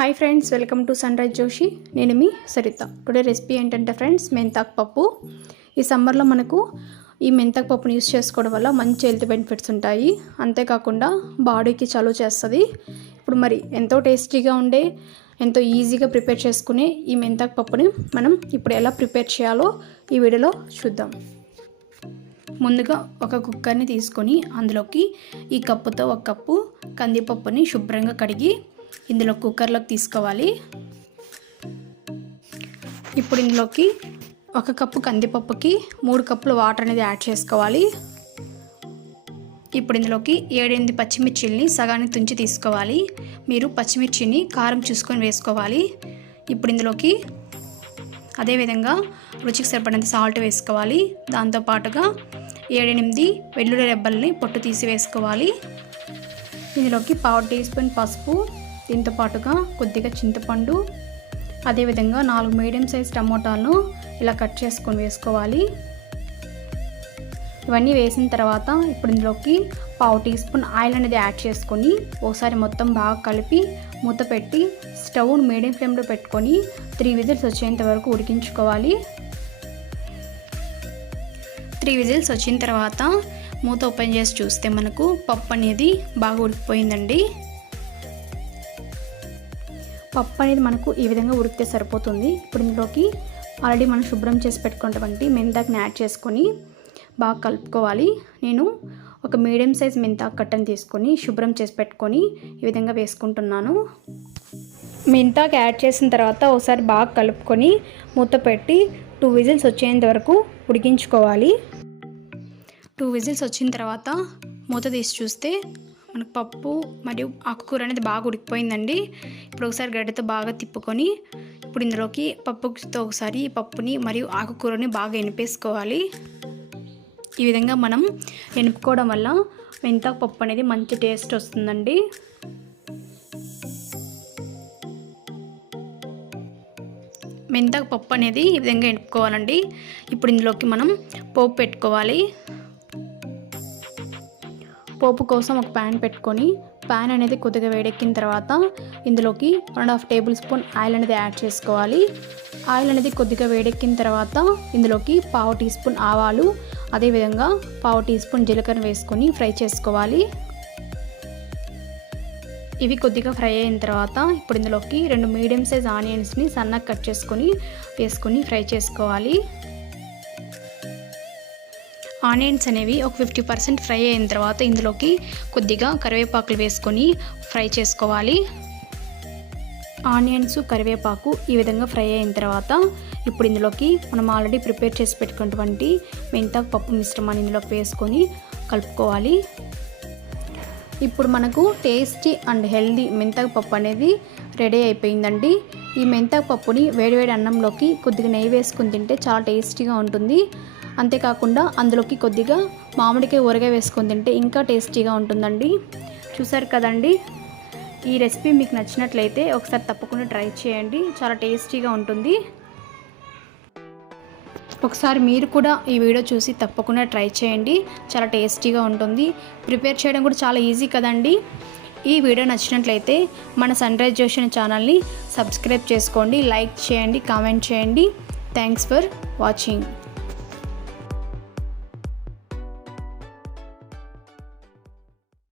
Hi friends welcome to sunrise Joshi నేను మీ Saritha. Today recipe ఏంటంటే ఫ్రెండ్స్ మెంతాకు పప్పు. ఈ సమ్మర్లో మనకు ఈ మెంతాకు పప్పుని యూస్ చేసుకోవడం వల్ల మంచి హెల్త్ బెనిఫిట్స్ ఉంటాయి. అంతేకాకుండా బాడీకి చలువ చేస్తుంది. ఇప్పుడు మరి ఎంతో టేస్టీగా ఉండే ఎంతో ఈజీగా ప్రిపేర్ చేసుకునే ఈ మెంతాకు పప్పుని మనం ఇప్పుడు ఎలా ప్రిపేర్ చేయాలో ఈ వీడియోలో చూద్దాం. ముందుగా ఒక కుక్కర్ని తీసుకొని అందులోకి ఈ కప్పుతో ఒక కప్పు కందిపప్పుని శుభ్రంగా కడిగి ఇందులో కుక్కర్లోకి తీసుకోవాలి. ఇప్పుడు ఇందులోకి ఒక కప్పు కందిపప్పుకి మూడు కప్పులు వాటర్ అనేది యాడ్ చేసుకోవాలి. ఇప్పుడు ఇందులోకి ఏడెనిమిది పచ్చిమిర్చిల్ని సగానికి తుంచి తీసుకోవాలి. మీరు పచ్చిమిర్చిని కారం చూసుకొని వేసుకోవాలి. ఇప్పుడు ఇందులోకి అదేవిధంగా రుచికి సరిపడినంత సాల్ట్ వేసుకోవాలి. దాంతోపాటుగా ఏడెనిమిది వెల్లుల్లి రెబ్బల్ని పొట్టు తీసి వేసుకోవాలి. ఇందులోకి పావు టీ స్పూన్ పసుపు దీంతో పాటుగా కొద్దిగా చింతపండు అదేవిధంగా నాలుగు మీడియం సైజ్ టమోటాలను ఇలా కట్ చేసుకొని వేసుకోవాలి. ఇవన్నీ వేసిన తర్వాత ఇప్పుడు ఇందులోకి పావు టీ స్పూన్ ఆయిల్ అనేది యాడ్ చేసుకొని ఒకసారి మొత్తం బాగా కలిపి మూత పెట్టి స్టవ్ మీడియం ఫ్లేమ్లో పెట్టుకొని త్రీ విజిల్స్ వచ్చేంత వరకు ఉడికించుకోవాలి. త్రీ విజిల్స్ వచ్చిన తర్వాత మూత ఓపెన్ చేసి చూస్తే మనకు పప్పు అనేది బాగా ఉడికిపోయిందండి. పప్పు అనేది మనకు ఈ విధంగా ఉడికితే సరిపోతుంది. ఇప్పుడు ఇందులోకి ఆల్రెడీ మనం శుభ్రం చేసి పెట్టుకున్నటువంటి మెంతాకుని యాడ్ చేసుకొని బాగా కలుపుకోవాలి. నేను ఒక మీడియం సైజ్ మెంతాకు కట్టను తీసుకొని శుభ్రం చేసి పెట్టుకొని ఈ విధంగా వేసుకుంటున్నాను. మెంతాకు యాడ్ చేసిన తర్వాత ఒకసారి బాగా కలుపుకొని మూత పెట్టి టూ విజిల్స్ వచ్చేంత వరకు ఉడికించుకోవాలి. టూ విజిల్స్ వచ్చిన తర్వాత మూత తీసి చూస్తే మనకు పప్పు మరియు ఆకుకూర అనేది బాగా ఉడికిపోయిందండి. ఇప్పుడు ఒకసారి గడ్డతో బాగా తిప్పుకొని ఇప్పుడు ఇందులోకి పప్పుతో ఒకసారి పప్పుని మరియు ఆకుకూరని బాగా ఎనిపేసుకోవాలి. ఈ విధంగా మనం ఎనుపుకోవడం వల్ల మెంతాకు పప్పు అనేది మంచి టేస్ట్ వస్తుందండి. మెంతాకు పప్పు అనేది ఈ విధంగా ఎనుపుకోవాలండి. ఇప్పుడు ఇందులోకి మనం పోపు పెట్టుకోవాలి. పోపు కోసం ఒక ప్యాన్ పెట్టుకొని ప్యాన్ అనేది కొద్దిగా వేడెక్కిన తర్వాత ఇందులోకి one and half tablespoon oil అనేది యాడ్ చేసుకోవాలి. ఆయిల్ అనేది కొద్దిగా వేడెక్కిన తర్వాత ఇందులోకి పావు టీ స్పూన్ ఆవాలు అదేవిధంగా పావు టీ స్పూన్ జీలకర్ర వేసుకొని ఫ్రై చేసుకోవాలి. ఇవి కొద్దిగా ఫ్రై అయిన తర్వాత ఇప్పుడు ఇందులోకి రెండు మీడియం సైజ్ ఆనియన్స్ని సన్నగా కట్ చేసుకొని వేసుకొని ఫ్రై చేసుకోవాలి. ఆనియన్స్ అనేవి ఒక ఫిఫ్టీ పర్సెంట్ ఫ్రై అయిన తర్వాత ఇందులోకి కొద్దిగా కరివేపాకులు వేసుకొని ఫ్రై చేసుకోవాలి. ఆనియన్స్ కరివేపాకు ఈ విధంగా ఫ్రై అయిన తర్వాత ఇప్పుడు ఇందులోకి మనం ఆల్రెడీ ప్రిపేర్ చేసి పెట్టుకున్నటువంటి మెంతాకు పప్పు మిశ్రమాన్ని ఇందులోకి వేసుకొని కలుపుకోవాలి. ఇప్పుడు మనకు టేస్టీ అండ్ హెల్దీ మెంతాకు పప్పు అనేది రెడీ అయిపోయిందండి. ఈ మెంతపప్పుని వేడివేడి అన్నంలోకి కొద్దిగా నెయ్యి వేసుకుని తింటే చాలా టేస్టీగా ఉంటుంది. అంతేకాకుండా అందులోకి కొద్దిగా మామిడికాయ ఊరగాయ వేసుకొని తింటే ఇంకా టేస్టీగా ఉంటుందండి. చూసారు కదండి? ఈ రెసిపీ మీకు నచ్చినట్లయితే ఒకసారి తప్పకుండా ట్రై చేయండి. చాలా టేస్టీగా ఉంటుంది. ఒకసారి మీరు కూడా ఈ వీడియో చూసి తప్పకుండా ట్రై చేయండి. చాలా టేస్టీగా ఉంటుంది. ప్రిపేర్ చేయడం కూడా చాలా ఈజీ కదండి. ఈ వీడియో నచ్చినట్లయితే మన సన్ రైజ్ జోషన్ ఛానల్ని సబ్స్క్రైబ్ చేసుకోండి లైక్ చేయండి కామెంట్ చేయండి. Thanks for watching